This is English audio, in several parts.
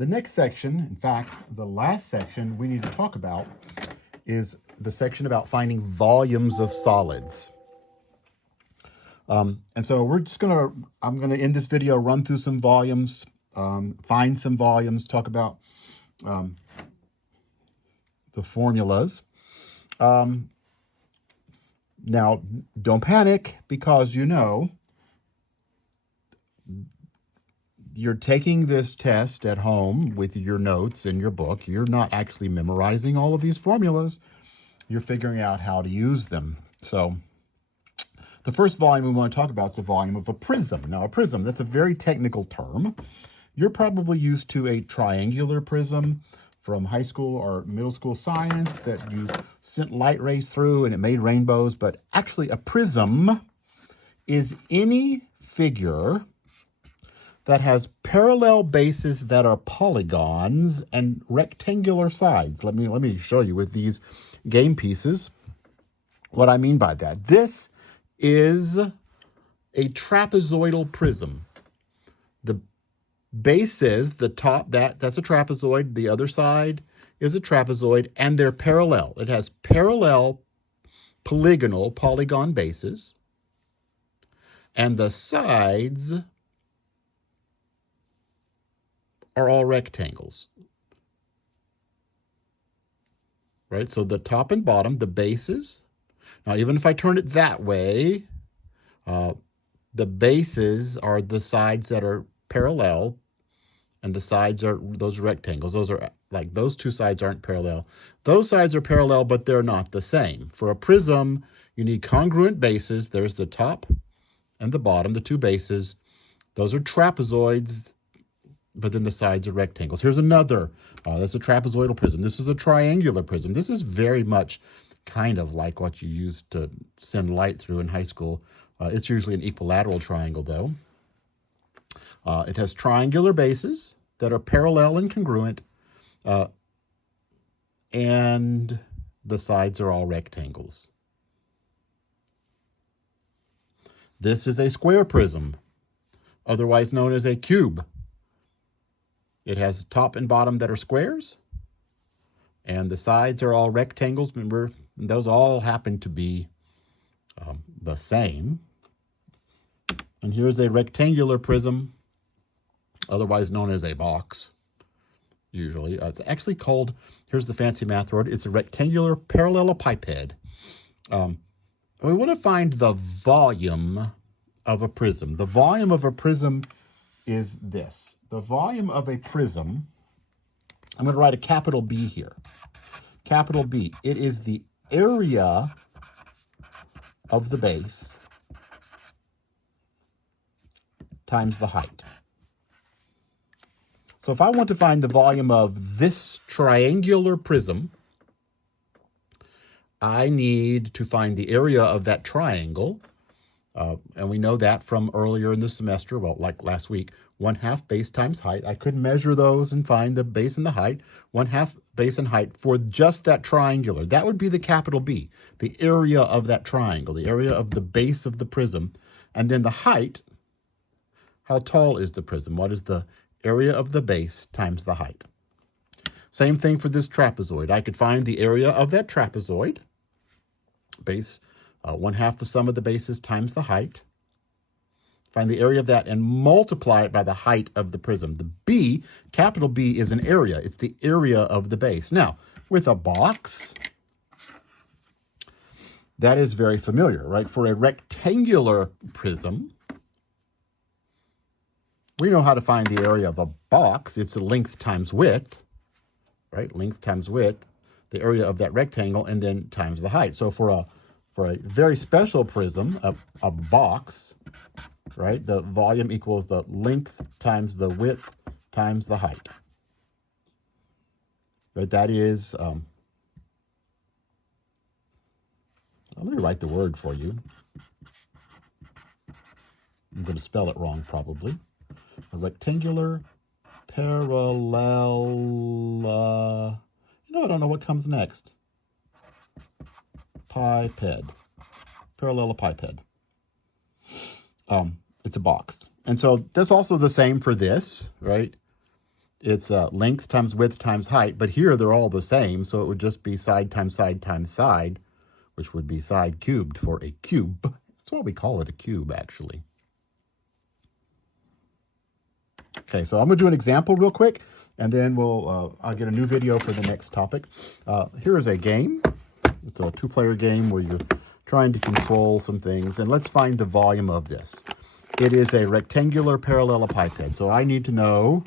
The next section, in fact, the last section we need to talk about is the section about finding volumes of solids. And so I'm gonna end this video, run through some volumes, find some volumes, talk about the formulas. Now, don't panic, because you're taking this test at home with your notes and your book. You're not actually memorizing all of these formulas. You're figuring out how to use them. So the first volume we want to talk about is the volume of a prism. Now, a prism, that's a very technical term. You're probably used to a triangular prism from high school or middle school science that you sent light rays through and it made rainbows. But actually, a prism is any figure that has parallel bases that are polygons and rectangular sides. Let me show you with these game pieces what I mean by that. This is a trapezoidal prism. The base is the top, that's a trapezoid. The other side is a trapezoid, and they're parallel. It has parallel polygon bases, and the sides are all rectangles, right? So the top and bottom, the bases. Now, even if I turn it that way, the bases are the sides that are parallel, and the sides are those rectangles. Those are like, those two sides aren't parallel. Those sides are parallel, but they're not the same. For a prism, you need congruent bases. There's the top and the bottom, the two bases. Those are trapezoids, but then the sides are rectangles. Here's another, that's a trapezoidal prism. This is a triangular prism. This is very much kind of like what you used to send light through in high school. It's usually an equilateral triangle, though. It has triangular bases that are parallel and congruent, and the sides are all rectangles. This is a square prism, otherwise known as a cube. It has top and bottom that are squares, and the sides are all rectangles. Remember, those all happen to be the same. And here's a rectangular prism, otherwise known as a box, usually. It's actually called, here's the fancy math word, it's a rectangular parallelepiped. We want to find the volume of a prism. The volume of a prism is this. The volume of a prism, I'm going to write a capital B here. Capital B, it is the area of the base times the height. So if I want to find the volume of this triangular prism, I need to find the area of that triangle. And we know that from earlier in the semester, well, like last week, 1/2 base times height. I could measure those and find the base and the height. 1/2 base and height for just that triangular. That would be the capital B, the area of that triangle, the area of the base of the prism. And then the height, how tall is the prism? What is the area of the base times the height? Same thing for this trapezoid. I could find the area of that trapezoid, base, 1/2 the sum of the bases times the height. Find the area of that and multiply it by the height of the prism. The B, capital B, is an area. It's the area of the base. Now, with a box, that is very familiar, right? For a rectangular prism, we know how to find the area of a box. It's the length times width, right? Length times width, the area of that rectangle, and then times the height. So for a very special prism, a box, right? The volume equals the length times the width times the height. Right? That is, let me write the word for you. I'm going to spell it wrong, probably. A rectangular parallel, I don't know what comes next. Parallelepiped. It's a box. And so that's also the same for this, right? it's length times width times height, but here they're all the same, so it would just be side times side times side, which would be side cubed for a cube. That's why we call it a cube, actually. Okay, so I'm going to do an example real quick, and then I'll get a new video for the next topic. Here is a game. It's a two-player game where you're trying to control some things, and let's find the volume of this. It is a rectangular parallelepiped, so I need to know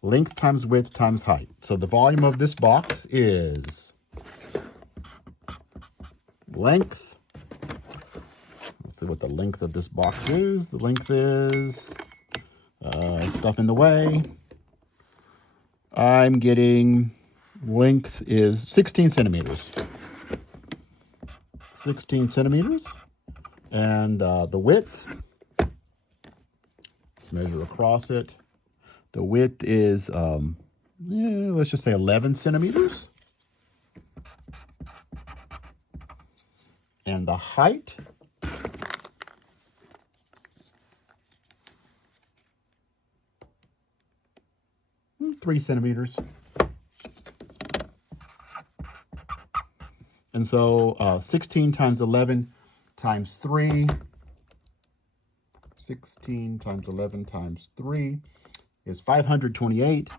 length times width times height. So the volume of this box is length. Let's see what the length of this box is. The length is stuff in the way. I'm getting length is 16 centimeters. 16 centimeters. And the width, let's measure across it. The width is, let's just say 11 centimeters. And the height, three centimeters. And so 16 times 11 times 3. 16 times 11 times 3 is 528.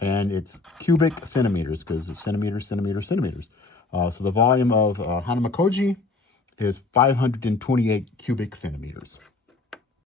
And it's cubic centimeters because it's centimeters, centimeters, centimeters. So the volume of Hanamakoji is 528 cubic centimeters.